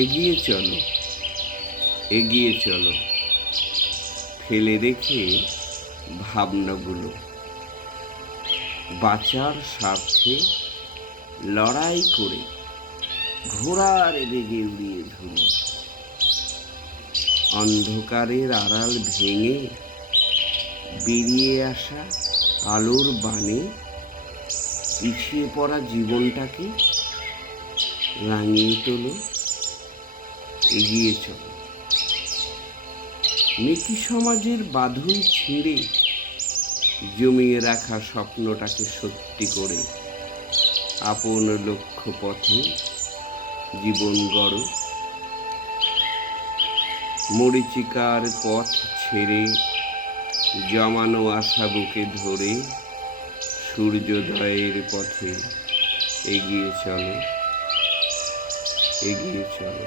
এগিয়ে চলো, এগিয়ে চলো, ফেলে রেখে ভাবনাগুলো। বাঁচার স্বার্থে লড়াই করে ঘোড়ার বেগে উড়িয়ে ধুলো। অন্ধকারের আড়াল ভেঙে বেরিয়ে আসা আলোর বাণে পিছিয়ে পড়া জীবনটাকে রাঙিয়ে তোলো। এগিয়ে চলো, মেকি সমাজের বাঁধন ছিঁড়ে জমিয়ে রাখা স্বপ্নটাকে সত্যি করে আপন লক্ষ্য পথে জীবন গড়। মরীচিকার পথ ছেড়ে জমানো আশা বুকে ধরে সূর্যোদয়ের পথে এগিয়ে চলো, এগিয়ে চলো।